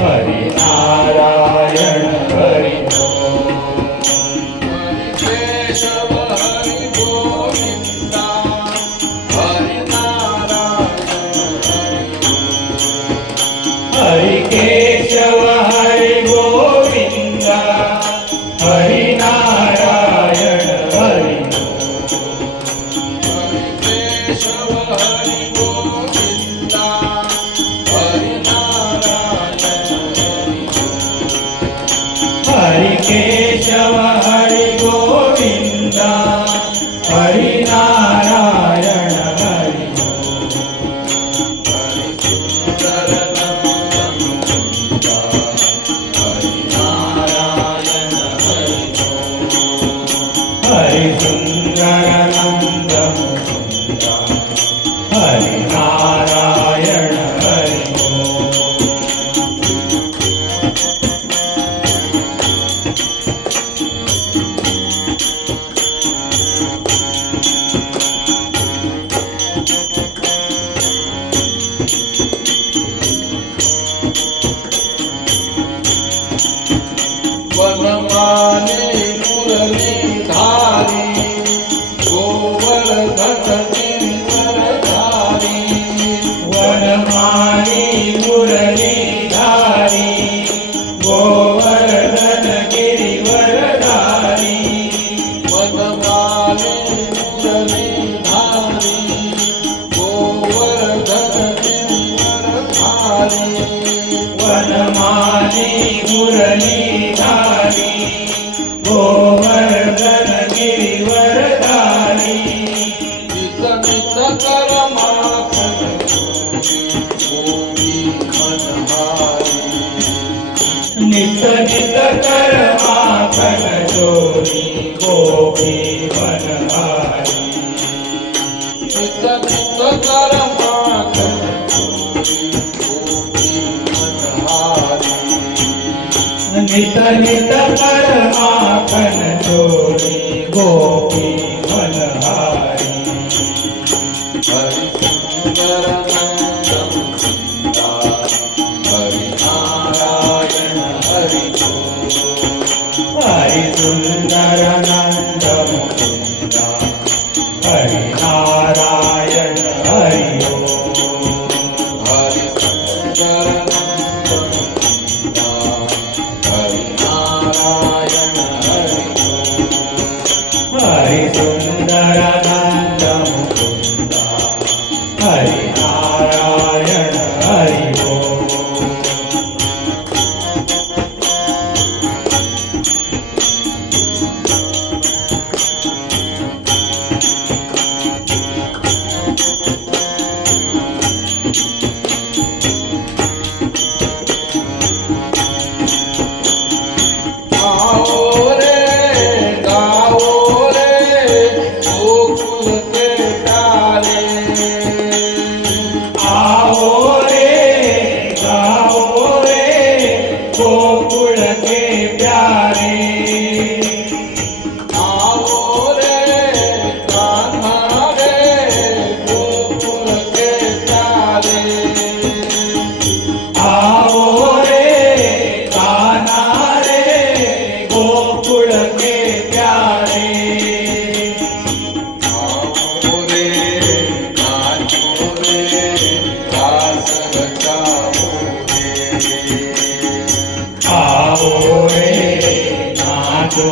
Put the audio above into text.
हरि नारायण हरि हरि केशव हरि गोविंदा हरि नारायण हरि केशव हरि गोविंदा हरि नारायण हरि केशव हरि गोविंदा हरि नारायण हरि केशव हरि गोविंदा हरि नारायण हरि हरि सुंदर नंद मुकुंदा हरि नारायण हरि वनमाली मुरलीधारी गोवर्धन गिरिवरधारी वनमाली मुरलीधारी गोवर्धन गिरिवरधारी वनमाली मुरलीधारी गोवर्धन गिरिवरधारी वनमाली मुरलीधारी गोवर्धन गिरिवरधारी नित नित कर माखन गोपी मनहारी नित नित कर माखन चोरी गोपी बनहारी नित नित कर माखन गोपी मनहारी नित नित कर माखन चोरी गोपी बनहारी हरि सुंदर नंदन सुंदा हरि नारायण हरि हरि सुंदर नंद मुकुंदा हरि नारायण हरि हरि सुंदर नंदन सुंदा हरि नारायण हरि हरि सुंदर नंद मुकुंदा हरि नारायण हरि आओ रे गाओ रे गोकुल के प्यारे आओ रे गाओ रे गोकुल के प्यारे आओ रे कान्हा रे गोकुल के प्यारे आओ रे कान्हा रे गोकुल के प्यारे आओ रे नाचो रे रास रचाओ रे आओ रे नाचो